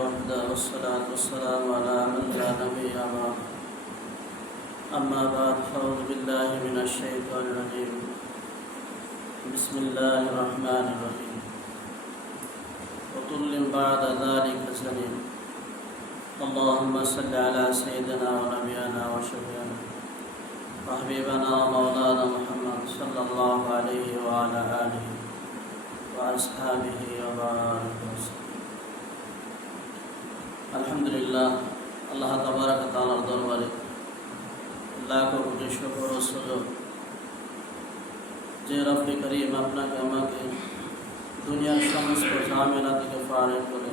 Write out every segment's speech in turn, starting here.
وحده والصلاة والسلام على من لا نبي بعده أما بعد فأعوذ بالله من الشيطان الرجيم بسم الله الرحمن الرحيم وطل بعد ذلك زنيم اللهم صل على سيدنا ونبينا وشفيعنا وحبيبنا ومولانا محمد صلى الله عليه وعلى آله وأصحابه وبارك وسلم আলহামদুলিল্লাহ আল্লাহ তাবারাক ওয়া তাআলার দরবারে লাখো কোটি শুকর ও সুজুদ যে রব্বে করিম আপনাকে আমাকে দুনিয়ার সমস্ত ঝামেলা থেকে ফারেক করে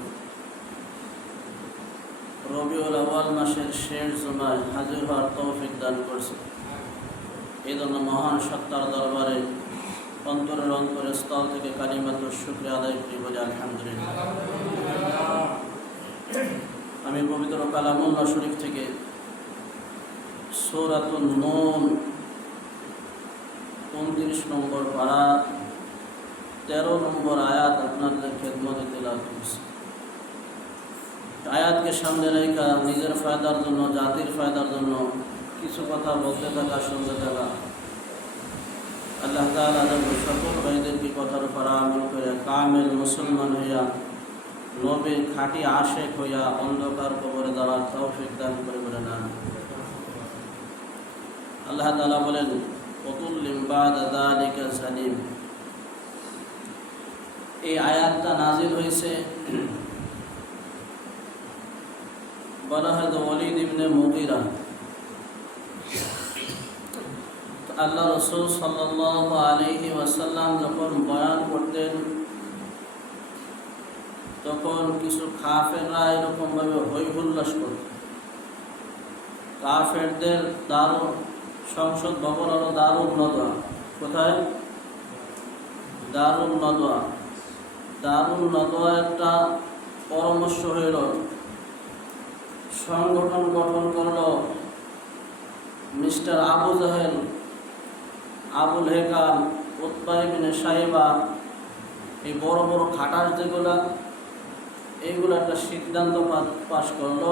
রবিউল আউয়াল মাসের শেষ জুমায় হাজির হওয়ার তৌফিক দান করেছে। এই জন্য মহান সত্তার দরবারে অন্তরের স্থল থেকে কালিমাতুশ শুকরিয়া আদায় করি, বলি আলহামদুলিল্লাহ। আমি পবিত্র কালামুল্লাহ শরীফ থেকে সূরাতুন নূন 29 নম্বর পারা 13 নম্বর আয়াত আপনাদের খেদমতে তেলাওয়াত করছি। আয়াতকে সামনে রেখে নিজের ফায়দার জন্য, জাতির ফায়দার জন্য কিছু কথা বলতে থাকা, শুনতে থাকা। আল্লাহ তাআলা যেন সকল ভাইদেরকে কথার উপর আমল করে কামেল মুসলমান হইয়া, নবীর খাঁটি আশেক হইয়া অন্ধকার কবরে যাওয়ার তৌফিক দান করে বলেন আমিন। আল্লাহ তাআলা বলেন ওয়াতুল্লিম বা'দা যালিকা সালিম। এই আয়াতটা নাজিল হয়েছে বলা হয় ওয়ালিদ ইবনে মুগীরা। আল্লাহ রাসূল সাল্লাল্লাহু আলাইহি ওয়াসাল্লাম যখন বয়ান করতেন তখন কিছু কাফেররা এরকমভাবে হই হুল্লাস করত। কাফেরদের দারুণ সংসদ ভবন হলো দারুন নদওয়া। কোথায়? দারুন নদওয়া। দারুন নদওয়া একটা পরামর্শ হইল, সংগঠন গঠন করল মিস্টার আবু জাহেল, আবুল হেকাম, উতবা ইবনে শাইবা, এই বড় বড় খাটাস যেগুলা, এইগুলো একটা সিদ্ধান্ত পাশ করলো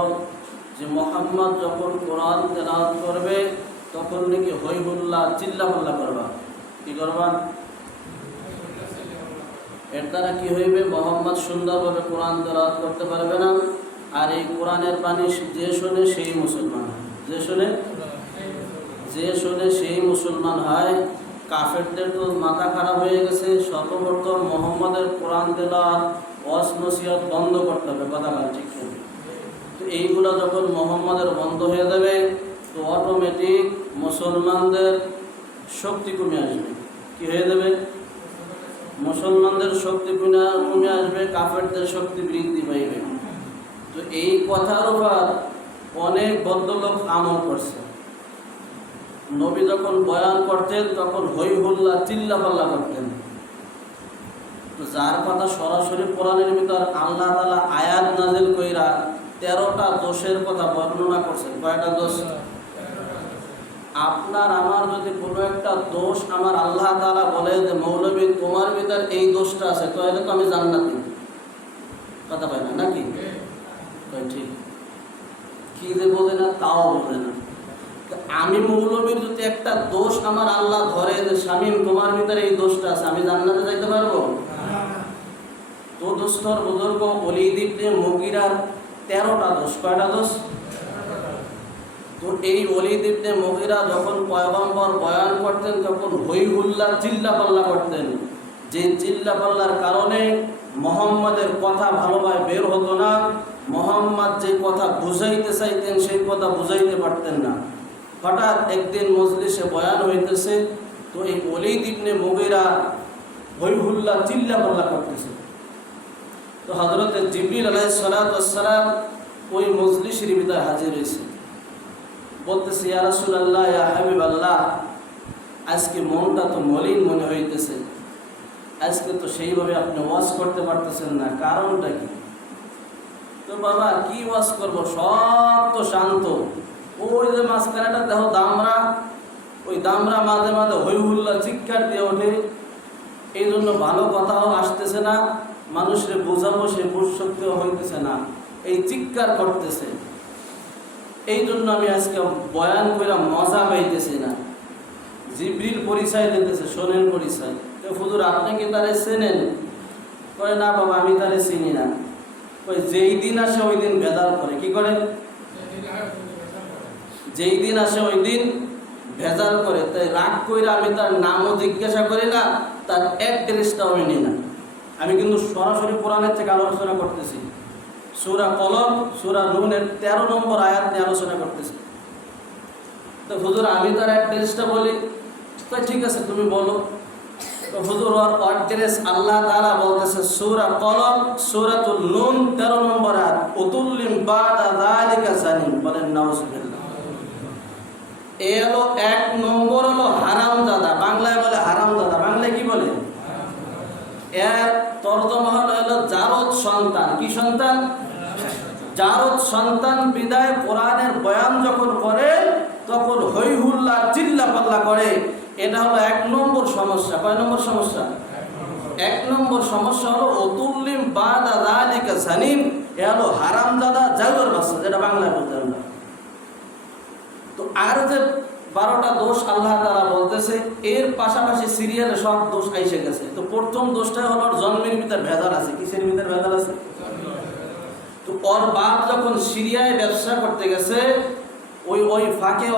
যে মুহাম্মদ যখন কোরআন তেলাওয়াত করবে তখন নাকি হই হুল্লা চিল্লাপাল্লা করবা। কি করবা? এর দ্বারা কি হইবে? মুহাম্মদ সুন্দরভাবে কোরআন তেলাওয়াত করতে পারবে না। আর এই কোরআনের বাণী যে শোনে সেই মুসলমান হয়, যে শোনে সেই মুসলমান হয়। কাফেরদের তো মাথা খারাপ হয়ে গেছে। সর্বপ্রথম মুহাম্মদের কোরআন তেলাওয়াত ওয়াজ নসিহত বন্ধ করতে হবে। কথা বলেন ঠিক না? তো এইগুলো যখন মুহাম্মদের বন্ধ হয়ে যাবে তো অটোমেটিক মুসলমানদের শক্তি কমে আসবে। কি হয়ে যাবে? মুসলমানদের শক্তি কমে আসবে, কাফেরদের শক্তি বৃদ্ধি পাইবে। তো এই কথার উপর অনেক ভদ্রলোক আমল করছে। নবী যখন বয়ান করতেন তখন হই হুল্লা চিল্লাপাল্লা করতেন। তো যার কথা সরাসরি কোরআনের ভিতর আল্লাহ তাআলা আয়াত নাযিল কইরা 13টা দোষের কথা বর্ণনা করছেন। কয়টা দোষ? আপনার আমার যদি কোনো একটা দোষ আমার আল্লাহ তাআলা বলে যে মৌলবী তোমার ভিতর এই দোষটা আছে, তাহলে তো আমি জান্নাতি। কথা পাই না নাকি? ঠিক। কি যে বলে না তাও বলে না। আমি মৌলবীর যদি একটা দোষ আমার আল্লাহ ধরে যে শামীম তোমার ভিতরে এই দোষটা আছে, আমি জান্নাতে যাইতে পারবো? তো দোস্তর বুজুর্গ ওলীদ ইবনে মুগীরার 13টা দোষ। কয়টা দোষ? তো এই ওলীদ ইবনে মুগীরা যখন পয়গম্বর বয়ান করতেন তখন হই হুল্লা চিল্লাপাল্লা করতেন। যে চিল্লাপাল্লার কারণে মুহাম্মাদের কথা ভালোভাবে বের হতো না। মুহাম্মদ যে কথা বুঝাইতে চাইতেন সেই কথা বুঝাইতে পারতেন না। হঠাৎ একদিন মজলিসে বয়ান হইতেছে, তো এই ওলীদ ইবনে মুগীরা হই হুল্লা চিল্লাপাল্লা করতেছে। তো হযরতে জিবরিল আলাইহিস সালাতু ওয়াস সালাম ওই মজলিসের ভিতরে হাজির হয়েছে। বলতেছে ইয়া রাসূলুল্লাহ, ইয়া হাবিবাল্লাহ, আজকে মনটা তো মলিন মনে হইতেছে। আজকে তো সেইভাবে আপনি ওয়াজ করতে পারতেছেন না, কারণটা কি? তো বাবা কি ওয়াজ করব, সব তো শান্ত। ওই যে মাঝখানেটা দেখো দামরা, ওই দামরা মাঝে মাঝে হই হুল্লা চিৎকার দিয়ে ওঠে। এই জন্য ভালো কথাও আসতেছে না, মানুষের বোঝাবো সে বুঝ শক্তিও হইতেছে না। এই চিৎকার করতেছে। এই জন্য আমি আজকে বয়ান করে মজা পাইতেছি না। জিবরিল পরিচয় দিতেছে, শোনেন পরিচয়। তো হুজুর আপনি কি তারে চেনেন? কয় না বাবা আমি তারে চিনি না। কয় যেই দিন আসে ওই দিন ভেজাল করে। কি করে? যেই দিন আসে ওই দিন ভেজাল করে। তাই রাগ কইরা আমি তার নামও জিজ্ঞাসা করি না, তার অ্যাড্রেসটাও আমি নিই না। আমি কিন্তু সরাসরি কোরআনের থেকে আলোচনা করতেছি। সূরা কলম, সূরা নূনের 13 নম্বর আয়াত নিয়ে আলোচনা করতেছি। তো হুজুর আমি তার অ্যাড্রেসটা বলি। তো ঠিক আছে তুমি বলো। তো হুজুর ওর অ্যাড্রেস আল্লাহ তাআলা বলতেছে সূরা কলম সূরাতুল নূন 13 নম্বর আয়াত, উতুল্লিম বাদা যালিকা জানিম। বলেন নাউজুবিল্লাহ। এলো 1 নম্বর হলো হারামজাদা। বাংলায় বলে হারামজাদা। বাংলায় কি বলে? এর তরজমা হলো জারদ সন্তান। কি সন্তান? জারদ সন্তান। বিদায় কোরআনের বয়ান যখন করে তখন হই হুল্লা চিল্লা পাল্লা করে। এটা হলো 1 নম্বর সমস্যা। কয় নম্বর সমস্যা? 1 নম্বর সমস্যা হলো উতুল্লিম বাদা যালিকা জানিম। এ হলো হারামজাদা জাউর বাচ্চা, যেটা বাংলায় বলতে আমরা। তো আর যে 12টা দোষ আল্লাহ তাআলা বলতেছে, এর পাশাপাশি সিরিয়ালে সব দোষ আইসে গেছে। তো প্রথম দোষটা হলো ওর জন্মের ভিতর ভেজাল আছে। কিসের ভিতর ভেজাল আছে? তো ওর বাপ যখন সিরিয়ায় ব্যবসা করতে গেছে, ওই ফাঁকে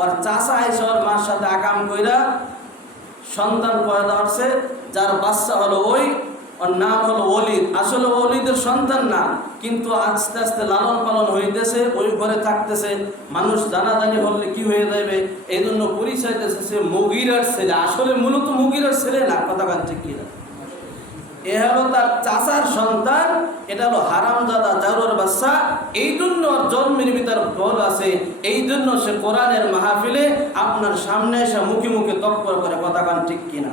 ওর চাচা আইসে ওর মার সাথে আকাম কইরা সন্তান পয়দা হচ্ছে, যার বাচ্চা হলো ওর নাম হলো ওলিদ। আসলে ওলিদের সন্তান না, কিন্তু আস্তে আস্তে লালন পালন হইতেছে, ওই ঘরে থাকতেছে। মানুষ জানাজানি হলে কি হয়ে যাবে, এই জন্য পরিচয় দিতেছে সে মুগীরার ছেলে। আসলে মূলত মুগীরার ছেলে না। কথা কাছে কি না, এ হলো তার চাচার সন্তান। এটা হলো হারামজাদা জাউরের বাচ্চা। এই জন্য জন্মের ভিতর ভুল আছে। এই জন্য সে কোরআনের মাহফিলে আপনার সামনে এসে মুখে মুখে তৎপর করে। কথা কান ঠিক কিনা?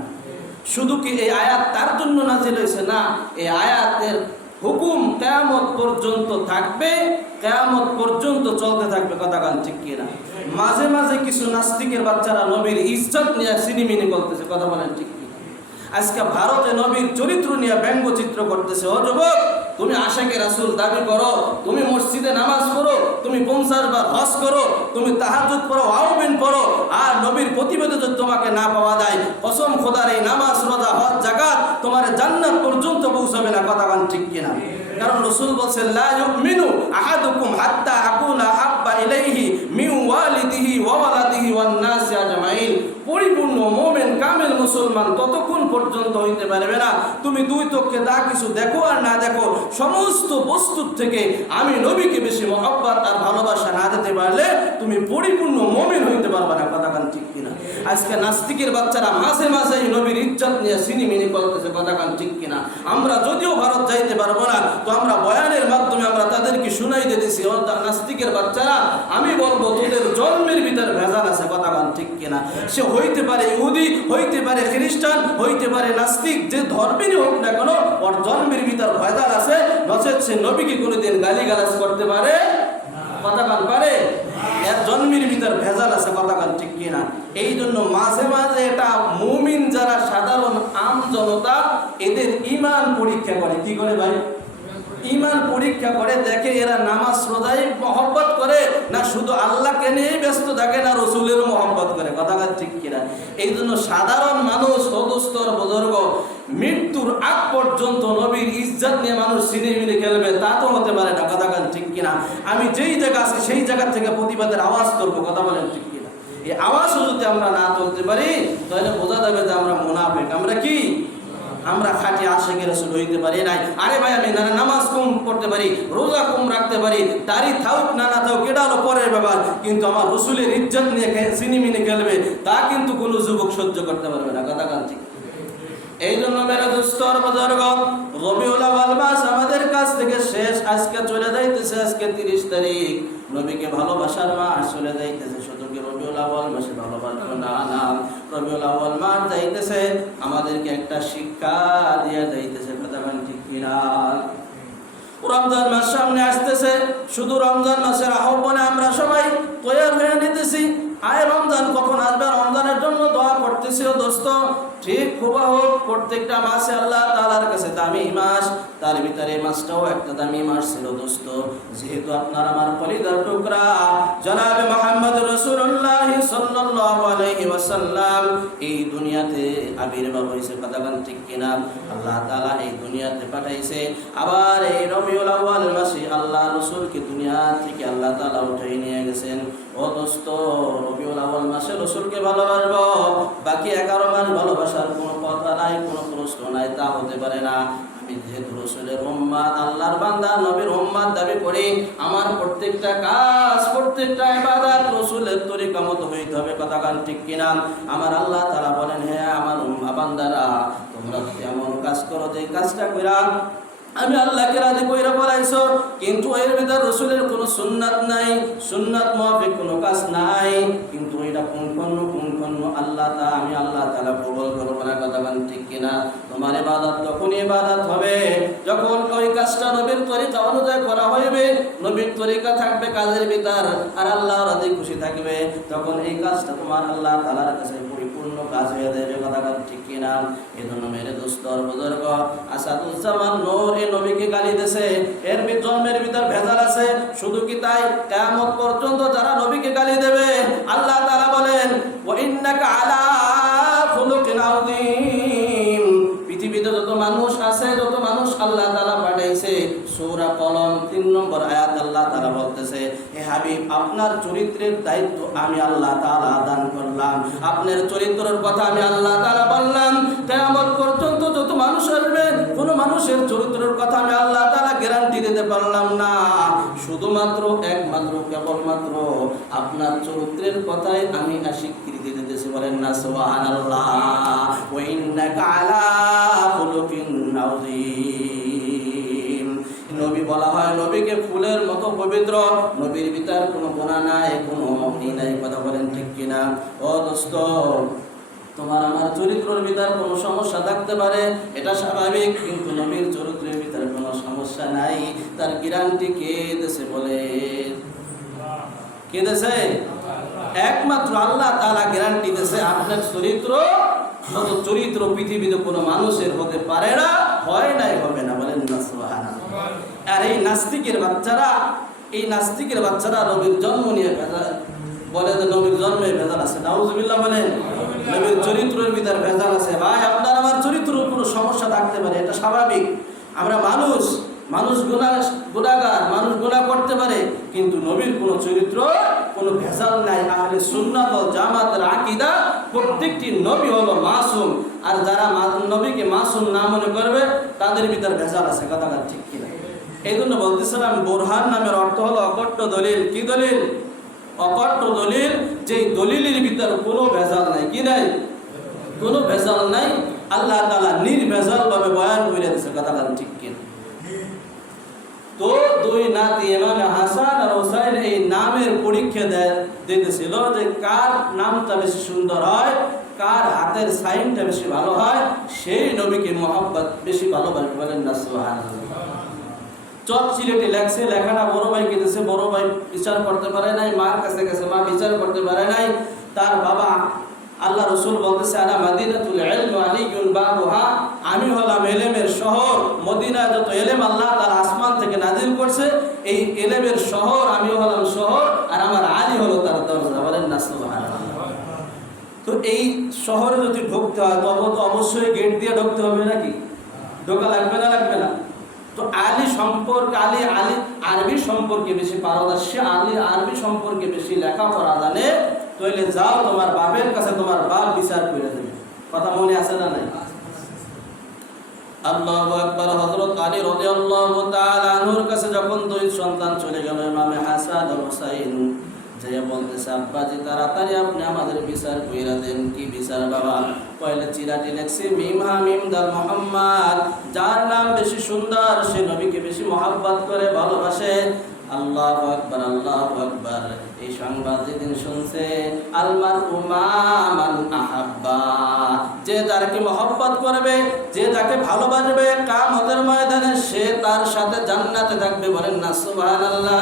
শুধু কি এই আয়াত তার জন্য নাজিল হয়েছে? না, এই আয়াতের হুকুম কিয়ামত পর্যন্ত থাকবে, কিয়ামত পর্যন্ত চলতে থাকবে। কথা কান ঠিক কিনা? মাঝে মাঝে কিছু নাস্তিকের বাচ্চারা নবীর ইজ্জত নিয়ে সিনিমিনি বলতেছে। কথা বলেন ঠিক কিনা? আজকে ভারতে নবীর চরিত্র নিয়ে ব্যঙ্গচিত্র করতেছে। ও যুবক, তুমি আশিকে রাসূল দাবি করো, তুমি মসজিদে নামাজ পড়ো, তুমি 50 বার হজ করো, তুমি তাহাজ্জুদ পড়ো, আউবিন পড়ো, আর নবীর প্রতিবেদন যদি তোমাকে না পাওয়া যায়, কসম খোদার এই নামাজ রোজা হজ যাকাত তোমার জান্নাত পর্যন্ত পৌঁছাবে না। কথা বলেন ঠিক কিনা? কারণ রাসূল বলেছেন লা ইউমিনু আহাদুকুম হাত্তা আকুনা হাব্বা ইলাইহি মিন ওয়ালিদিহি ওয়া ওয়ালাদিহি ওয়ান নাসি আজমাইন। পরিপূর্ণ মুমিন কামেল মুসলমান ততক্ষণ পর্যন্ত হইতে পারবে না তুমি দুই চোখে যা কিছু দেখো আর না দেখো, সমস্ত বস্তুর থেকে আমি নবীকে বেশি মহব্বত আর ভালোবাসা না দিতে পারলে তুমি পরিপূর্ণ মুমিন হইতে পারবে না। কথা কান ঠিক কিনা? আজকে নাস্তিকের বাচ্চারা মাঝে মাঝে নবীর ইজ্জত নিয়ে সিনিমিনি করতেছে। কথা কান ঠিক কিনা? আমরা যদিও ভারত যাইতে পারবো না, তো আমরা বয়ানের মাধ্যমে আমরা তাদেরকে শুনাই দিতেছি। ও নাস্তিকের বাচ্চারা, আমি বলবো তোদের জন্মের ভিতর ভেজাল আছে। কথা কান ঠিক কিনা? সে হইতে পারে ইহুদি, হইতে পারে খ্রিস্টান, হইতে পারে নাস্তিক, যে ধর্মেরই হোক না কেন, ওর জন্মের ভিতর ভেজাল আছে। নচেত সে নবীকে কোনোদিন গালিগালাজ করতে পারে? কথা কান পারে? এর জন্মের ভিতর ভেজাল আছে। কথা কান ঠিক কিনা? এই জন্য মাঝে মাঝে এটা মুমিন যারা সাধারণ আম জনতা, এদের ঈমান পরীক্ষা করে। কি করে ভাই? ঈমান পরীক্ষা করে, দেখে এরা নামাজ রোজাই মহব্বত করে না শুধু আল্লাহকে নিয়ে ব্যস্ত থাকে, না রসুলের মহব্বত করে। কথা ঠিক কিনা? এই জন্য সাধারণ মানুষ, সদুস্তর বুজুর্গ, মৃত্যুর আগ পর্যন্ত নবীর ইজ্জত নিয়ে মানুষ সিনেমিনে খেলবে, তা তো হতে পারে না। কথা ঠিক কিনা? আমি যেই জায়গা আছি সেই জায়গা থেকে প্রতিবাদের আওয়াজ করবো। কথা বলেন ঠিক কিনা? এই আওয়াজও যদি আমরা না তুলতে পারি, তাহলে বোঝা যাবে যে আমরা মুনাফিক। আমরা কি? আমরা খাঁটি আশিকে রাসূল হইতে পারি নাই। আরে ভাই, আমি নামাজ কম পড়তে পারি, রোজা কম রাখতে পারি, দাড়ি থাকুক না থাকুক, এটা হলো পরের ব্যাপার, কিন্তু আমার রসুলের ইজ্জত নিয়ে সিনিমিনি খেলবে, তা কিন্তু কোনো যুবক সহ্য করতে পারবে না। কথা ঠিক। এই জন্য মেরে দোস্তর বুজুর্গ, রবিউল আউয়াল মাস আমাদের কাছ থেকে শেষ। আজকে চলে যাইতেছে, আজকে 30 তারিখ, নবীকে ভালোবাসার মাস চলে যাইতেছে। শুধু কি রবিউল আউয়াল মাসে ভালোবাসা না, না, রবিউল আউয়াল মাস যাইতেছে আমাদেরকে একটা শিক্ষা দিয়ে যাইতেছে। কথা ঠিক কিনা? রমজান মাস সামনে আসতেছে। শুধু রমজান মাসের আহ্বানে আমরা সবাই তৈরি হয়ে নিতেছি। আয় রমজান কখন আসবে, রমজানের জন্য দোয়া করতেছি ও দোস্ত। ঠিক হুবহু প্রত্যেকটা মাসে আল্লাহ তাআলার কাছে দামি মাস, তার ভিতরে এই মাসটাও একটা দামি মাস ছিল দোস্ত। যেহেতু আপনার আমার কলিজার টুকরা জনাবে মুহাম্মদ রাসূলুল্লাহ সাল্লাল্লাহু আলাইহি ওয়াসাল্লাম এই দুনিয়াতে আবির্ভাব হয়েছে, কথাগান ঠিক কিনা? আল্লাহ তাআলা এই দুনিয়াতে পাঠাইছে, আবার এই রবিউল আউয়াল মাসে আল্লাহ রাসূলকে দুনিয়া থেকে আল্লাহ তাআলা উঠাই নিয়ে গেছেন। ও দোস্ত, রবিউল আউয়াল মাসে রাসূলকে ভালোবাসবো, বাকি 11 মাস ভালোবাসার কোনো কথা নাই, কোনো প্রশ্ন নাই, তা হতে পারে না। আমি যেহেতু রাসূলের উম্মত, আল্লাহর বান্দা, নবীর উম্মত দাবি করি, আমার প্রত্যেকটা কাজ, প্রত্যেকটা ইবাদত রাসূলের তরিকা মতো হইতে হবে, কথাগান ঠিক কিনা? আমার আল্লাহ তাআলা বলেন, হে আমার বান্দারা, তোমরা এমন কাজ করো যে কাজটা কইরা আমি আল্লাহকে রাজি কইরা বলাইছো, কিন্তু এর ভিতর রাসূলের কোনো সুন্নাত নাই, সুন্নাত মাফিক কোনো কাজ নাই, কিন্তু এটা পুঙ্খানু আল্লাহ তাআলা, আমি আল্লাহ তাআলা কবুল করব না, কথাগান ঠিক কিনা? তোমার ইবাদত তখনই ইবাদত হবে যখন ওই কাজটা নবীর তরিকা অনুযায়ী করা হইবে, নবীর তরিকা থাকবে কাজের ভিতর, আর আল্লাহ রাজি খুশি থাকবে, তখন এই কাজটা তোমার আল্লাহ তাআলার কাছে পরিপূর্ণ কাজ হয়ে যাবে, কথাগান ঠিক কিনা? এজন্য মেরে দোস্ত বুজুর্গ, আসাদুজ্জামান নূর এই নবীকে গালি দিয়েছে, এর জন্মের ভিতর ভেজাল আছে। শুধু কি তাই, কিয়ামত পর্যন্ত যারা নবীকে গালি দেবে, আল্লাহ তাআলা বলেন, ওয়া ইন্নাকা আলা খুলুকিন আযীম। পৃথিবীতে যত মানুষ আছে, যত মানুষ আল্লাহ তাআলা পাঠাইছে, সূরা কলম 3 নম্বর আয়াত আল্লাহ তাআলা বলতেছে, হে হাবিব, আপনার চরিত্রের দায়িত্ব আমি আল্লাহ তাআলা দান করলাম, আপনার চরিত্রের কথা আমি আল্লাহ তাআলা বললাম। কিয়ামত পর্যন্ত যত মানুষ আসবে, কোন মানুষের চরিত্রের কথা আমি আল্লাহ তাআলা গ্যারান্টি দিতে পারলাম না, শুধুমাত্র একমাত্র কেবলমাত্র আপনার চরিত্রের কথাই আমি স্বীকৃতি দিতেছি, বলেন না সুবহানাল্লাহ। ওয়া ইন্নাকা আলা খুলুকিন আযীম। নবী বলা হয়, নবীকে ফুলের মতো পবিত্র, নবীর ভিতর কোনো গুনাহ নাই, কোনো অমনি নাই, কথা বলেন ঠিক কিনা? ও দোস্ত, তোমার আমার চরিত্রের ভিতর কোনো সমস্যা থাকতে পারে, এটা স্বাভাবিক, কিন্তু নবীর চরিত্রের ভিতর কোনো সমস্যা নাই, তার গ্যারান্টি কে দেশে বলে? কে দেশে? একমাত্র আল্লাহ তাআলা গ্যারান্টি দেশে। আপনার চরিত্র মতো চরিত্র পৃথিবীতে কোনো মানুষের হতে পারে না, হয় নাই, হবে না, বলেন না সুবহানাল্লাহ। আর এই নাস্তিকের বাচ্চারা নবীর জন্ম নিয়ে বলে যে নবীর জন্মে ভেজাল আছে, নাউজুবিল্লাহ বলেন। নবীর চরিত্রের ভিতর ভেজাল আছে। ভাই, আপনার আমার চরিত্রের কোনো সমস্যা থাকতে পারে, এটা স্বাভাবিক। আমরা মানুষ গুনাহগার, মানুষ গুনাহ করতে পারে, কিন্তু নবীর কোনো চরিত্র, কোনো ভেজাল নাই। আহলে সুন্নাত ওয়াল জামাতের আকীদা, প্রত্যেকটি নবী হলো মাসুম, আর যারা নবীকে মাসুম না মনে করবে তাদের ভিতর ভেজাল আছে, কথা ঠিক কিনা? এই জন্য বলতেছিলাম, বুরহান নামের অর্থ হলো অকট্ট দলিল। কি দলিল? অকট্ট দলিল, যে দলিলের ভিতর কোনো ভেজাল নাই। কি নাই? কোনো ভেজাল নাই। আল্লাহ তাআলা নির্ভেজাল ভাবে বয়ান করে দিয়েছে, কথা ঠিক কিনা? তো দুই নাতি ইমাম হাসান আর হুসাইন এই নামের পরীক্ষা দিতেছিল যে কার নামটা বেশি সুন্দর হয়, কার হাতের সাইনটা বেশি ভালো হয়, সেই নবীকে মহব্বত বেশি ভালোবাসে, বলেন না সুবহানাল্লাহ। চট সিলেটে লেখছে, লেখাটা বড় ভাইকে দিয়েছে, বড় ভাই বিচার করতে পারে নাই, মার কাছে গেছে, মা বিচার করতে পারে নাই। তার বাবা, আল্লাহ রাসূল বলতেছে, আনা মাদিনাতুল ইলম আলিয়ুন বাবুহা, আমি হলাম ইলমের শহর, মদিনা যত ইলম আল্লাহ তাআলা আসমান থেকে নাজিল করছে, এই ইলমের শহর, আমি হলাম শহর, আর আমার আলী হলো তার দরজা, বলেন না সুবহানাল্লাহ। তো এই শহরে যদি ঢুকতে হয়, তবে তো অবশ্যই গেট দিয়ে ঢুকতে হবে, নাকি? ঢোকা লাগবে না, লাগবে না? তো আলী সম্পর্কে, আলী আরবি সম্পর্কে বেশি পারদর্শী, আরবি সম্পর্কে বেশি লেখাপড়া জানে, তাইলে যাও তোমার বাপের কাছে, তোমার বাপ বিচার করে দেবে। কথা মনে আছে না নাই? আল্লাহু আকবার। হযরত আলী রাদিয়াল্লাহু তাআলা আনহুর কাছে যখন দুই সন্তান চলে গেল, ইমাম হাসান ও হুসাইন, যে বলতেছে, আব্বাজি তাড়াতাড়ি আপনি আমাদের বিচার কইরা দেন। কি বিচার বাবা? পয়লা চিরাটি লেখছে, মিম হা মিম দাল মুহাম্মদ, যার নাম বেশি সুন্দর সে নবীকে বেশি মহব্বত করে, ভালোবাসে। আল্লাহু আকবার, আল্লাহু আকবার। এই সংবাদ যেদিন শুনছে, আলমার উমা মান আহাব্বা, যে যাকে মহব্বত করবে, যে যাকে ভালোবাসবে, কিয়ামতের ময়দানে সে তার সাথে জান্নাতে থাকবে, বলেন না সুবহানাল্লাহ।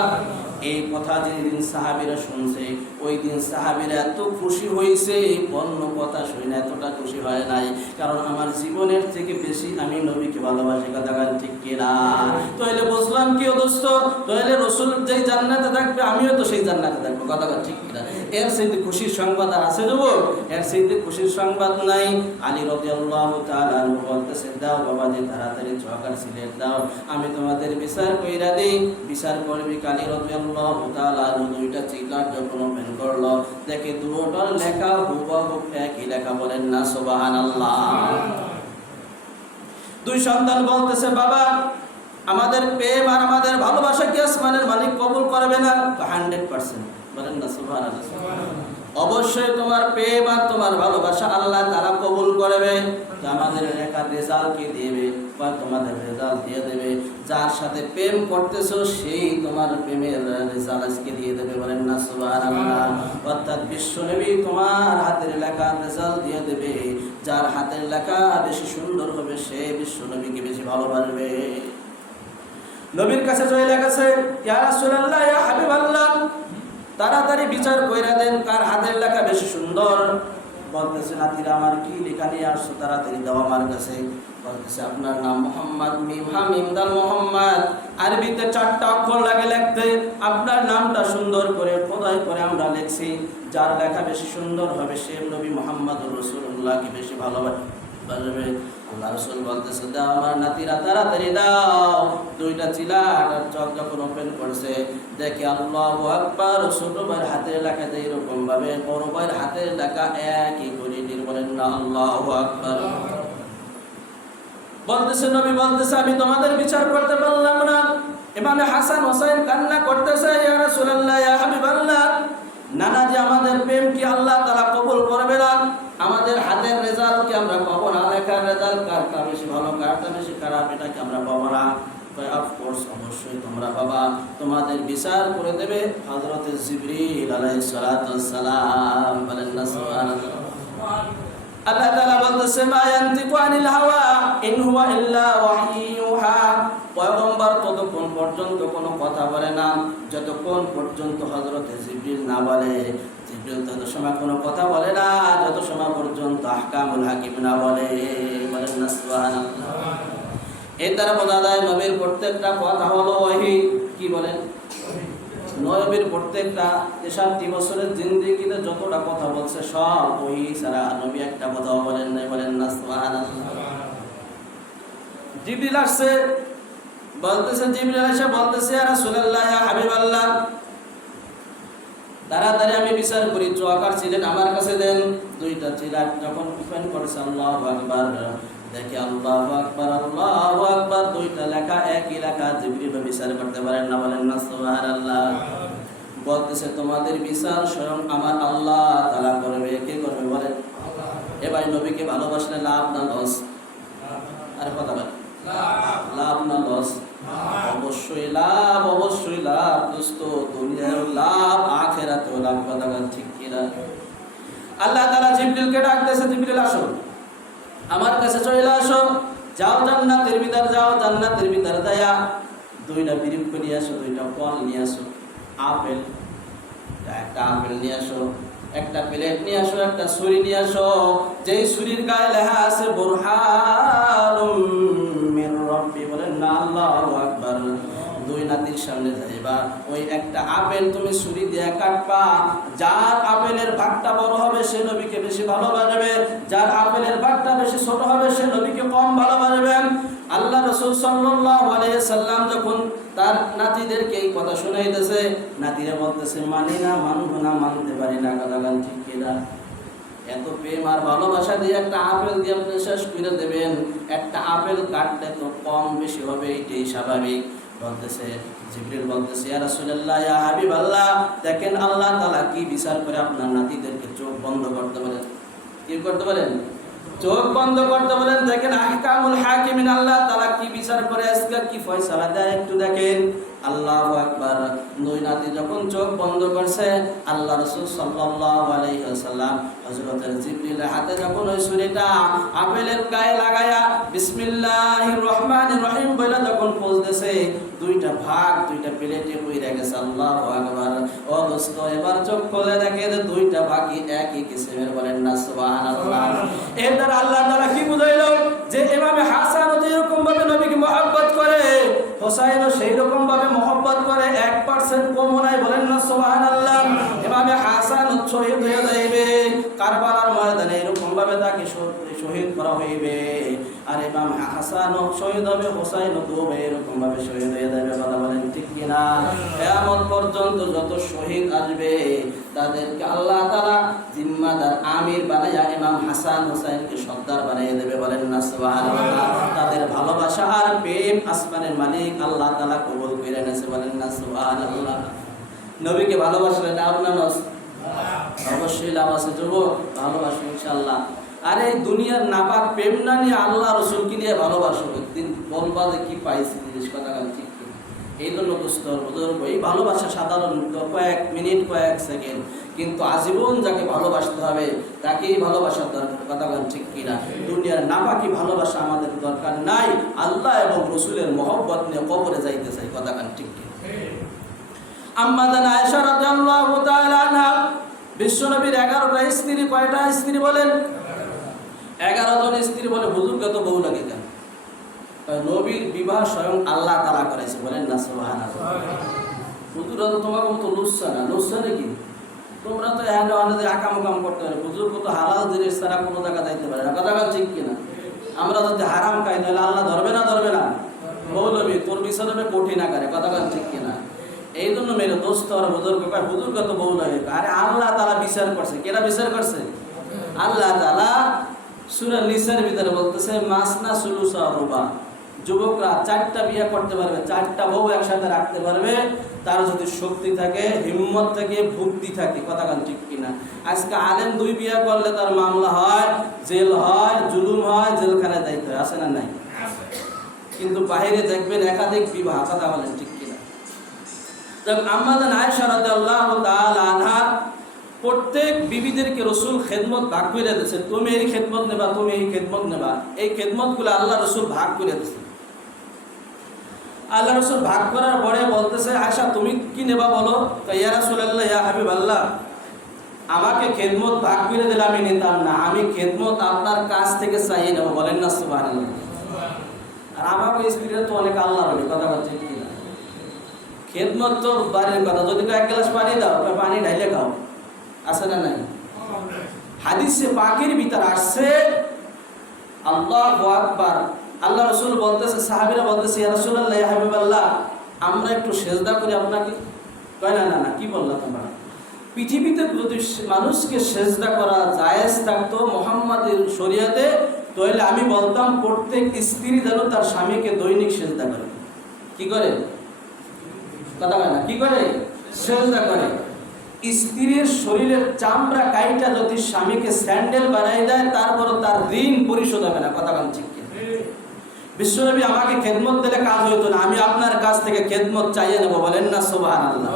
এই কথা যেদিন সাহাবীরা শুনছে ওই দিন সাহাবীরা এত খুশি হয়েছে, অন্য কথা শুনে এতটা খুশি হয় নাই। কারণ আমার জীবনের থেকে বেশি আমি নবীকে ভালোবাসি, কথা ঠিক কিনা? তাহলে বুঝলাম কি ও দোস্ত, তাহলে রাসূল যেই জান্নাতে থাকবে আমিও তো সেই জান্নাতে থাকবো, কথা ঠিক কিনা? এর চাইতে খুশির সংবাদ আর আছে যুবক? এর চাইতে খুশির সংবাদ নাই। আলী রাদিয়াল্লাহু তাআলা আনহু বলতেছে, দাও বাবা, যে তাড়াতাড়ি চকার সিলেট দাও, আমি তোমাদের বিচার কইরা দেই। বিচার করবি আলী রাদিয়াল্লাহু তাআলা আনহু দুইটা চিলার যখন ওপেন করলো, দেখে দুটোর লেখা হুবহু একই লেখা, বলেন না সুবহানাল্লাহ। দুই সন্তান বলতেছে, বাবা আমাদের প্রেম আর আমাদের ভালোবাসা কি আসমানের মালিক কবুল করবে না? 100%, বলেন না সুবহানাল্লাহ। অবশ্যই তোমার প্রেম আর তোমার ভালোবাসা আল্লাহ তাআলা কবুল করবে। আমাদের লেখার রেজাল্ট কি দিবে? তোমাদের রেজাল্ট দিয়ে দেবে। যার সাথে প্রেম করতেছো সেই তোমার প্রেমের রেজাল্ট আজকে দিয়ে দেবে, বলেন না সুবহানাল্লাহ। অর্থাৎ বিশ্বনবী তোমার হাতের লেখার রেজাল্ট দিয়ে দেবে। যার হাতের লেখা বেশি সুন্দর হবে সে বিশ্বনবীকে বেশি ভালোবাসবে। নবীর কাছে চলে গেছে, ইয়া রাসূলুল্লাহ, ইয়া হাবিবাল্লাহ, তাড়াতাড়ি বিচার কইরা দেন কার হাতের লেখা বেশি সুন্দর। বলতেছে, নাতিরা আমার কি লেখা নিয়ে আসছো, তাড়াতাড়ি দাও আমার কাছে। বলতেছে, আপনার নাম মোহাম্মদ, মিম হা মিম দাল মোহাম্মদ, আরবিতে 4টা অক্ষর লাগে লিখতে। আপনার নামটা সুন্দর করে খোদাই করে আমরা লিখছি। যার লেখা বেশি সুন্দর হবে সে নবী মুহাম্মদুর রাসূলুল্লাহকে বেশি ভালোবাসবে। আল্লাহ রাসূল বলতেছে, দাও আমার নাতিরা, তাড়াতাড়ি দাও। দুইটা চিলার চক যখন ওপেন করছে, দেখে আল্লাহু আকবার, ছোট ভাইয়ের হাতের লেখা এরকম ভাবে, বড় ভাইয়ের হাতের লেখা একই কোয়ালিটির, বলেন না আল্লাহু আকবার। বলতেছে, নবী বলতেছে, আমি তোমাদের বিচার করতে পারলাম না। ইমামে হাসান হোসেন কান্না করতেছে, ইয়া রাসূলুল্লাহ, ইয়া হাবিবাল্লাহ, নানা যে আমাদের প্রেম কি আল্লাহ তাআলা কবুল করবে না? আমাদের হাতের রেজাল্ট কি আমরা পাবো না? লেখার রেজাল্ট কারটা বেশি ভালো কারটা বেশি খারাপ এটা কি আমরা পাবো না? অফকোর্স, অবশ্যই তোমরা বাবা, তোমাদের বিচার করে দেবে হযরত জিবরিল আলাইহিস সালাতু ওয়াস সালাম, বলেন না সুবহানাল্লাহ। আল্লাহ তাআলা বলতেছে, মা ইয়ানতিকু আনিল হাওয়া ইন হুয়া ইল্লা ওয়াহয়ুহা। পয়গম্বর ততক্ষণ পর্যন্ত কোনো কথা বলে না যতক্ষণ পর্যন্ত হযরত জিবরিল না বলে। জিবরিল তত সময় কোনো কথা বলে না যত সময় পর্যন্ত আহকামুল হাকিম না বলে, বলেন না সুবহানাল্লাহ। এই দ্বারা বোঝা যায় নবীর প্রত্যেকটা কথা হলো ওহী। কি বলেন? নবীর প্রত্যেকটা 63 বছরের জিন্দেগিতে যতটা কথা বলছে সব ওহী ছাড়া নবী একটা কথাও বলেন নাই, বলেন না সুবহানাল্লাহ। জিবরিল আসছে, বলতেছে, জিবরিল এসে বলতেছে, ইয়া রাসূলুল্লাহ, ইয়া হাবিবাল্লাহ, তাড়াতাড়ি আমি বিচার করি, চোয়াকার ছিলেন আমার কাছে দেন। দুইটা চিরাগ যখন ওপেন করছে, আল্লাহু আকবার, দেখে আল্লাহু আকবার, আল্লাহু আকবার, দুইটা লেখা একই লেখা। জিবরিল বিচার করতে পারেন না, বলেন না সুবহানাল্লাহ। বলতেছে, তোমাদের বিচার স্বয়ং আমার আল্লাহ তাআলা করবে। কে করবে বলেন? এবার নবীকে ভালোবাসলে লাভ না লস? আর কথা বলেন, লাভ না লস? অবশ্যই লাভ, অবশ্যই লাভ দোস্ত, দুনিয়ার লাভ, আখিরাতেও লাভ, কথা ঠিক কিনা? আল্লাহ তাআলা জিবরিলকে ডাকতেছে, জিবরিল আসো, আমার কাছে চলে আসো, যাও জান্নাতের ভিতর যাও, জান্নাতের ভিতর যায়া দুইটা বিরিপ নিয়ে আসো, দুইটা ফল নিয়ে আসো, আপেল, একটা আপেল নিয়ে আসো, একটা প্লেট নিয়ে আসো, একটা ছুরি নিয়ে আসো, যেই ছুরির গায়ে লেখা আছে বুরহানুম মির রাব্বি, বলেন না আল্লাহু আকবার। দুই নাতির সামনে যাইবা, ওই একটা আপেল তুমি ছুরি দিয়ে কাটবা। যার আপেলের ভাগটা বড় হবে সে নবীকে বেশি ভালোবাসবে, যার আপেলের ভাগটা বেশি ছোট হবে সে নবীকে কম ভালোবাসবে। আল্লাহ রাসূল সাল্লাল্লাহু আলাইহি সাল্লাম যখন তার নাতিদেরকে এই কথা শুনাইতেছে, নাতিরা বলতেছে, মানি না, মানব না, মানতে পারি না, কথা ঠিক কিনা? এত প্রেম আর ভালোবাসা দিয়ে একটা আপেল দিয়ে আপনি শেষ করে দেবেন। একটা আপেল কাটলে তো কম বেশি হবে, এটাই স্বাভাবিক। বলতেছে, জিবরিল বলতেছে, ইয়া রাসূলুল্লাহ, ইয়া হাবিবাল্লাহ, দেখেন আল্লাহ তাআলা কি বিচার করে আপনার নাতিদেরকে চোখ বন্ধ করতে বলেন। কি করতে বলেন? চোখ বন্ধ করতে বলেন। দেখেন আহকামুল হাকিমিন, আল্লাহ তাআলা কি বিচার করে, আজকে কি ফয়সালা দেয় একটু দেখেন। আল্লাহু আকবার। দুই নাতি যখন চোখ বন্ধ করছে, আল্লাহ রাসূল সাল্লাল্লাহু আলাইহি ওয়াসাল্লাম হযরতের জিবরিলের হাতে যখন ওই ছুরিটা আপেলের গায়ে লাগায়া বিসমিল্লাহির রহমানির রহিম বলে যখন পৌঁছতেছে, দুইটা ভাগ দুইটা প্লেটে হইয়া গেছে। আল্লাহু আকবার। ও দোস্ত, এবার চোখ খুলে দেখে যে দুইটা ভাগই একই কিসিমের, বলেন না সুবহানাল্লাহ। এর দ্বারা আল্লাহ তাআলা কি বুঝাইলো যে ইমামে হাসান যেরকম ভাবে নবীকে মহব্বত করে, হোসাইনও সেই রকম ভাবে মহব্বত করে, 1% কম নাই, বলেন না সুবহানাল্লাহ। ইমামে হাসান শহীদ হয়ে যাইবে কারবালার ময়দানে, এরকম ভাবে তাকে শহীদ করা হইবে। আর ইমাম হাসানও শহীদ হবে, হোসাইনও দুবে এরকম ভাবে শহীদ হয়ে যাবে। কথা বলেন ঠিক কিনা? কিয়ামত পর্যন্ত যত শহীদ আসবে তাদেরকে আল্লাহ তাআলা জিম্মাদার আমির বানায়া ইমাম হাসান হোসাইনকে সর্দার বানিয়ে দেবে, বলেন না সুবহানাল্লাহ। তাদের ভালোবাসা আর প্রেম আসমানের মালিক আল্লাহ তাআলা কবুল করে নেছে, বলেন না সুবহানাল্লাহ। নবীকে ভালোবাসলে লাভ না নষ্ট? অবশ্যই লাভ আছে যুবক, ভালোবাসো ইনশাআল্লাহ। আর এই দুনিয়ার নাপাক প্রেম না নিয়ে আল্লাহ রসুলকে নিয়ে ভালোবাসো, একদিন বলবা যে কি পাইছি জিনিস, কথা ঠিক। এই জন্য বুঝুর্গ, এই ভালোবাসা সাধারণ কয়েক মিনিট কয়েক সেকেন্ড, কিন্তু আজীবন যাকে ভালোবাসতে হবে তাকেই ভালোবাসার দরকার, কথা ঠিক কিনা? দুনিয়ার নাপাকি ভালোবাসা আমাদের দরকার নাই, আল্লাহ এবং রসুলের মহব্বত নিয়ে কবরে যাইতে চাই, কথা ঠিক কিনা? আম্মা জান আয়েশা রাদিয়াল্লাহু তাআলা আনহা, বিশ্বনবীর 11টা স্ত্রী, কয়টা স্ত্রী বলেন? 11 জন স্ত্রী। বলে হুজুর কত বউ লাগে কেন? নবীর বিবাহ স্বয়ং আল্লাহ তাআলা করেছে, বলেন না সুবহানাল্লাহ। হুজুর তো তোমার মতো লুচ্ছা না, লুচ্ছা নাকি? তোমরা তো এখানে অনেক আকাম কাম করতে পারে, হুজুর কত হালাল জিনিস ছাড়া কোনো জায়গা যাইতে পারে না, কথা ঠিক কিনা? আমরা যদি হারাম খাই তাহলে আল্লাহ ধরবে না, ধরবে না? মৌলবী তোর বিচারে কঠিন আকারে, কথা ঠিক কিনা? এই জন্য মেরে দোস্ত আর বুজুর্গ কয় হুজুর কত বউ লাগে। আরে আল্লাহ তাআলা বিচার করছে, কেরা বিচার করছে? আল্লাহ তাআলা সূরা নিসার ভিতরে বলতেছে মাসনা সুলুসা রুবা, যুবকরা 4টা বিয়ে করতে পারবে, 4টা বউ একসাথে রাখতে পারবে, তার যদি শক্তি থাকে, হিম্মত থাকে, বুদ্ধি থাকে, কথা ঠিক কিনা? আজকে আলেম 2 বিয়ে করলে তার মামলা হয়, জেল হয়, জুলুম হয়, জেলখানায় যাইতে হয়, আছে না নাই? কিন্তু বাইরে দেখবেন একাধিক বিবাহ, কথা বলেন ঠিক কিনা? আম্মা জান আয়েশা রাদিয়াল্লাহু তাআলা আনহা প্রত্যেক বিবিদেরকে রাসূল খেদমত ভাগ করে দিয়েছে, তুমি এই খেদমত নেবা, তুমি এই খেদমত নেবা। এই খেদমতগুলো আল্লাহ রাসূল ভাগ করে দিয়েছে। আল্লাহ রাসূল ভাগ করার পরে বলতেছে আয়েশা তুমি কি নেবা বলো? ইয়া রাসূলুল্লাহ, ইয়া হাবিবাল্লাহ, আমাকে খেদমত ভাগ করে দিলে আমি নিতাম না, আমি খেদমত আপনার কাছ থেকে চাইয়ে নেব, বলেন না সুবহানাল্লাহ। আর আমার স্ত্রীরা তো অনেক আল্লাহর ওলি, কথা ঠিক কিনা? খেদমত তো বাড়ির কথা, যদি 1 গ্লাস পানি দাও, পানি ঢাইলে খাও, আছে না নাই? হাদিসে পাকের ভিতর আসছে, আল্লাহু আকবার, আল্লাহ রাসূল বলতেছে, সাহাবীরা বলতেছে ইয়া রাসূলুল্লাহ, ইয়া হাবিবাল্লাহ, আমরা একটু সেজদা করি আপনাকে। কয় না না না, কি বললা তোমরা? পৃথিবীতে যদি মানুষকে সেজদা করা জায়েজ থাকতো মুহাম্মাদের শরীয়তে, তাহলে আমি বলতাম প্রত্যেক স্ত্রী যেন তার স্বামীকে দৈনিক সেজদা করে। কি করে? কথা বলে না, কি করে? সেজদা করে। স্ত্রীর শরীরের চামড়া কাইটা যদি স্বামীকে স্যান্ডেল বানাই দেয়, তারপর তার ঋণ পরিশোধ হবে না, কথা ঠিক কিনা? বিশ্বনবী আমাকে খেদমত দিলে কাজ হইতো না, আমি আপনার কাছ থেকে খেদমত চাইয়ে নেব, বলেন না সুবহানাল্লাহ।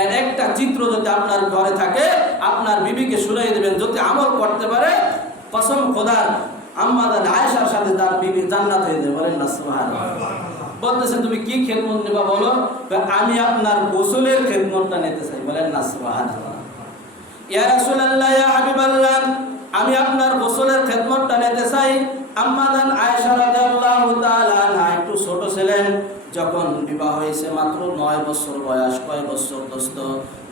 এর একটা চিত্র যদি আপনার ঘরে থাকে, আপনার বিবিকে শুনাই দেবেন, যদি আমল করতে পারে কসম খোদার আম্মা জান আয়েশার সাথে তার বিবি জান্নাত হয়ে যাবে, বলেন না সুবহানাল্লাহ। বলতেছেন তুমি কি খেদমত নেবা বলো? আমি আপনার গোসলের খেদমতটা নিতে চাই, বলেন না সুবহানাল্লাহ। ইয়া রাসূলুল্লাহ, ইয়া হাবিবাল্লাহ, আমি আপনার গোসলের খেদমতটা নিতে চাই। আম্মা জান আয়েশা রাদিয়াল্লাহু তাআলা আনহা একটু ছোট ছিলেন, যখন বিবাহ হয়েছে মাত্র 9 বছর বয়স। কয় বছর দোস্ত?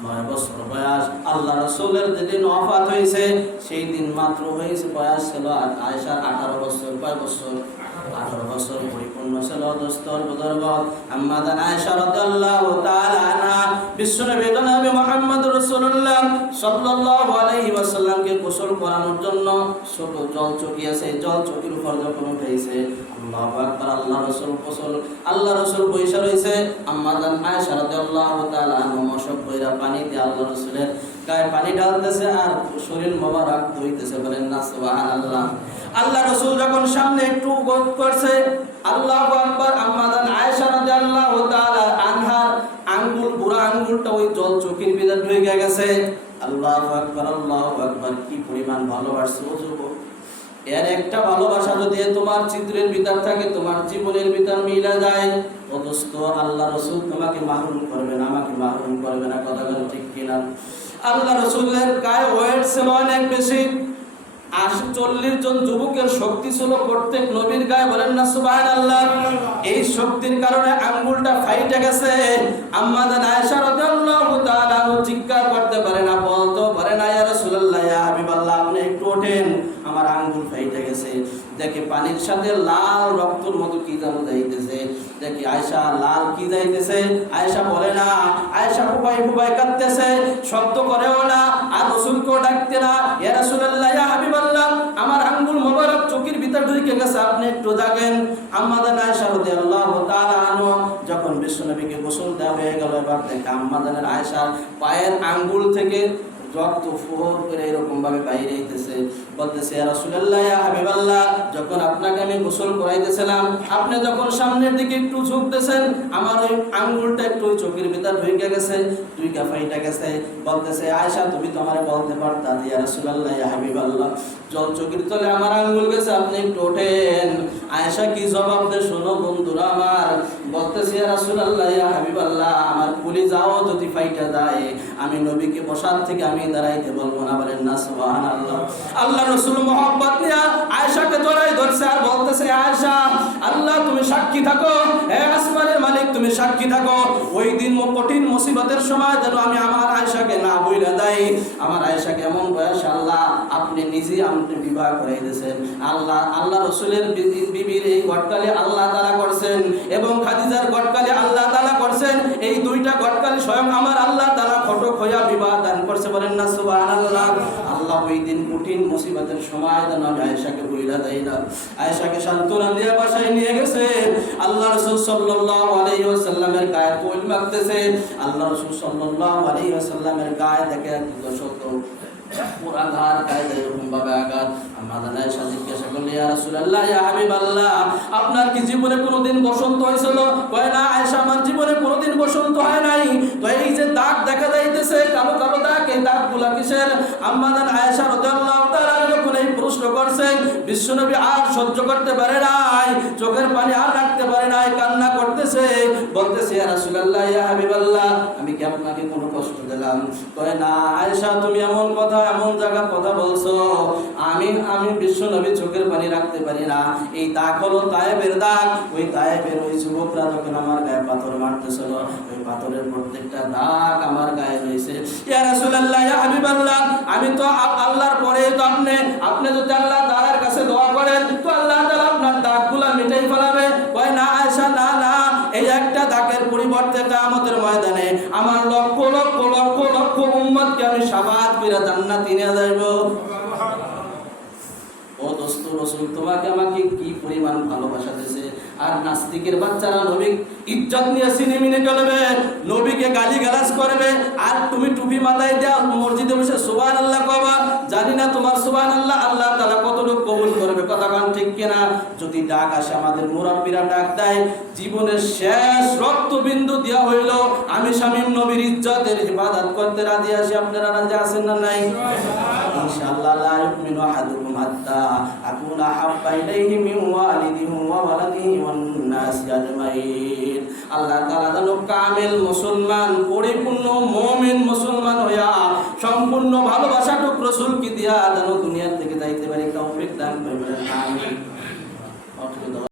9 বছর বয়স। আল্লাহ রাসূলের যেদিন ওয়াফাত হয়েছে সেই দিন মাত্র হয়েছে, বয়স ছিল আয়েশার 18 বছর। কয় বছর? 18 বছর পরিপূর্ণ ছিল দোস্তর বুজুর্গ। আম্মা জান আয়েশা রাদিয়াল্লাহু তাআলা আনহা বিশ্বনবী জনাবে মুহাম্মদ রাসূলুল্লাহ সাল্লাল্লাহু আলাইহি ওয়াসাল্লামকে গোসল করানোর জন্য ছোট জল চকি আছে, জল চকির উপর যখন উঠেছে, আল্লাহু আকবার, আল্লাহ রাসূল গোসল, আল্লাহ রাসূল বইসা রইছে। আম্মা জান আয়েশা রাদিয়াল্লাহু তাআলা আনহা মশক কইরা পানি দিয়ে আল্লাহ রাসূলের গায়ে পানি ঢালতেছে আর শরীর মোবারক ধুইতেছে, বলেন না সুবহানাল্লাহ। আল্লাহ রাসূল যখন সামনে একটু গোল করছে, আল্লাহু আকবার, আম্মা জান আয়েশা রাদিয়াল্লাহু তাআলা আনহার আঙ্গুল আঙ্গুলটা ওই জল চোখের ভিতর ঢুকে গেছে। আল্লাহু আকবার, আল্লাহু আকবার, কি পরিমাণ ভালোবাসছে ও যুবক। এর একটা ভালোবাসা যদি তোমার চিত্রের ভিতর থাকে, তোমার জীবনের ভিতর মিলে যায়, ও দোস্ত, আল্লাহ রাসূল তোমাকে মাহরুম করবে না, আমাকে মাহরুম করবে না। কথা বল ঠিক কিনা? আল্লাহ রাসূলের গায়ে ওয়েট ছিল অনেক বেশি। 40 জন যুবকের শক্তি ছিল প্রত্যেক নবীর গায়ে, বলেন না সুবহানাল্লাহ। এই শক্তির কারণে আঙ্গুলটা ফাইটে গেছে। আম্মা জান আয়েশা রাদিয়াল্লাহু তাআলা চিৎকার করতে পারে না, বলতে পারে না, ইয়া রাসূলুল্লাহ, ইয়া হাবিবাল্লাহ, আপনি একটু ওঠেন, আমার আঙ্গুল ফাইটে গেছে। দেখে পানির সাথে লাল রক্তর মতো কি যেন যাইতেছে। দেখি আয়েশা, লাল কি যাইতেছে? আয়েশা বলে না, আয়েশা ফুপাই ফুপাই কাঁদতেছে, শব্দ করেও না, আর রাসূলকেও ডাকতে না, ইয়া রাসূলুল্লাহ, ইয়া হাবিবাল্লাহ, আমার আঙ্গুল মোবারক চোখের ভিতর ঢুকে গেছে, আপনি একটু জাগেন। আম্মা জান আয়েশা রাদিয়াল্লাহু তাআলা আনহা যখন বিশ্বনবীকে গোসল দেওয়া হয়ে গেল, এবার দেখে আম্মা জানের আয়েশার পায়ের আঙ্গুল থেকে রক্ত ফোর করে এরকম ভাবে বাইরে আইতেছে। বলতেছে, ইয়া রাসূলুল্লাহ, ইয়া হাবিবাল্লাহ, যখন আপনাকে আমি গোসল করাইতেছিলাম, আপনি যখন সামনের দিকে একটু ঝুঁকতেছেন, আমার ওই আঙ্গুলটা একটু চোখের ভিতর ঢুকে গেছে, দুইটা ফাইটা গেছে। বলতেছে, আয়েশা, তুমি তো আমারে বলতে পারতা, ইয়া রাসূলুল্লাহ, ইয়া হাবিবাল্লাহ, জল চোখের তলে আমার আঙ্গুল গেছে, আপনি একটু ওঠেন। আয়েশা কি জবাব দেয় শোনো বন্ধুরা আমার। বলতেছে, ইয়া রাসূলুল্লাহ, ইয়া হাবিবাল্লাহ, আমার কলিজাও যদি ফাইটা যায়, আমি নবীকে বসার থেকে আমি দাঁড়াইতে বলবো না। বলেন না সুবহানাল্লাহ। আল্লাহ রাসূল মোহাব্বত নিয়ে আয়েশাকে জড়াই ধরছে আর বলতেছে, আয়েশা, আল্লাহ তুমি সাক্ষী থাকো, হে আসমানের মালিক তুমি সাক্ষী থাকো, ওই দিন কঠিন মুসিবতের সময় যেন আমি আমার আয়েশাকে না ভুলে যাই। আমার আয়েশাকে এমন বয়স আল্লাহ আপনি নিজে আপনি বিবাহ করাই দিয়েছেন। আল্লাহ রাসূলের বিবির এই ঘটকালি আল্লাহ তাআলা করছেন এবং খাদিজার ঘটকালি আল্লাহ তাআলা করছেন। এই দুইটা ঘটকালি স্বয়ং আমার আল্লাহ তাআলা ঘটক হইয়া বিবাহ দান করছে। বলেন না সুবহানাল্লাহ। আল্লাহ ওই দিন কঠিন মুসিবতের সময় যেন আমি আয়েশাকে ভুলে যাই না। আয়েশাকে সান্ত্বনা দিয়ে বাসায় নিয়ে গেছে। আল্লাহ রাসূল সাল্লাল্লাহু আলাইহি ওয়াসাল্লামের গায়ে তৈল মাখতেছে। আল্লাহ রাসূল সাল্লাল্লাহু আলাইহি ওয়াসাল্লামের গায়ে দেখে দশত পুরা ঘর গায়ে এরকম ভাবে আঘাত। আমাদের আয়েশা জিজ্ঞাসা করলেন, ইয়া রাসূলুল্লাহ, ইয়া হাবিবাল্লাহ, আপনার কি জীবনে কোনোদিন বসন্ত হয়েছিল? কয় না আয়েশা, আমার জীবনে কোনোদিন বসন্ত হয় নাই। তো এই যে দাগ দেখা যাইতেছে কালো কালো দাগ, এই দাগগুলা কিসের? আমাদের আয়েশা রাদিয়াল্লাহু তাআলা যখন এই প্রশ্ন করছেন, বিশ্বনবী আর সহ্য করতে পারে নাই, চোখের পানি আর রাখতে পারে নাই, কান্না করতেছে, বলতেছে, ইয়া রাসূলুল্লাহ, ইয়া হাবিবাল্লাহ, আমি কি আপনাকে কোনো কষ্ট দিলাম? কয় না আয়েশা, তুমি এমন কথা এমন জায়গা কথা বলছো, আমি বিশ্বনবী চোখের পানি রাখতে পারি না। এই দাগ হলো তায়েবের দাগ। ওই তায়েবের ওই যুবকরা যখন আমার গায়ে পাথর মারতেছিল, ওই পাথরের প্রত্যেকটা দাগ আমার গায়ে রয়েছে। ইয়া রাসূলুল্লাহ, ইয়া হাবিবাল্লাহ, আমি তো আল্লাহর পরে তো আপনি যদি আল্লাহ তাআলার কাছে দোয়া করেন তো আল্লাহ তাআলা আপনার দাগগুলা মিটাই ফেলাবে। কয় না আয়েশা, না না, এই একটা দাগের পরিবর্তে কিয়ামতের ময়দানে আমার লক্ষ লক্ষ লক্ষ লক্ষ উম্মতকে আমি শাফাআত করে জান্নাতে নিয়ে যাইব। ও দোস্ত, রাসূল তোমাকে আমাকে কি পরিমাণ ভালোবাসা দিয়েছে। আর নাস্তিকের বাচ্চারা নবী ইজ্জত নিয়ে সিনেমিনে চলবে, নবীকে গালিগালাজ করবে, আর তুমি টুপি মাথায় দেওয়া মসজিদে বসে সুবহানাল্লাহ কবা। জানি না তোমার সুবহানাল্লাহ আল্লাহ তাআলা কতটুকু কবুল করবে। কথা কান ঠিক কিনা? যদি ডাক আসে, আমাদের মুরাব্বিরা ডাক দেয়, জীবনের শেষ রক্তবিন্দু দেওয়া হইল, আমি শামীম নবীর ইজ্জতের ইবাদত করতে রাজি আছি। আপনারা রাজি আছেন না নাই? ইনশাআল্লাহ লা ইউমিনু আহাদুকুম হাত্তা আকুনা হাব্বা ইলাইহি মিন ওয়ালিদিহি ওয়া ওয়ালাদিহি ওয়ান নাসি আজমাইন। আল্লাহ তাআলা যেন কামিল মুসলমান, পরিপূর্ণ মুমিন মুসলমান হইয়া সম্পূর্ণ ভালোবাসাটুকু রাসূলকে দিয়া যেন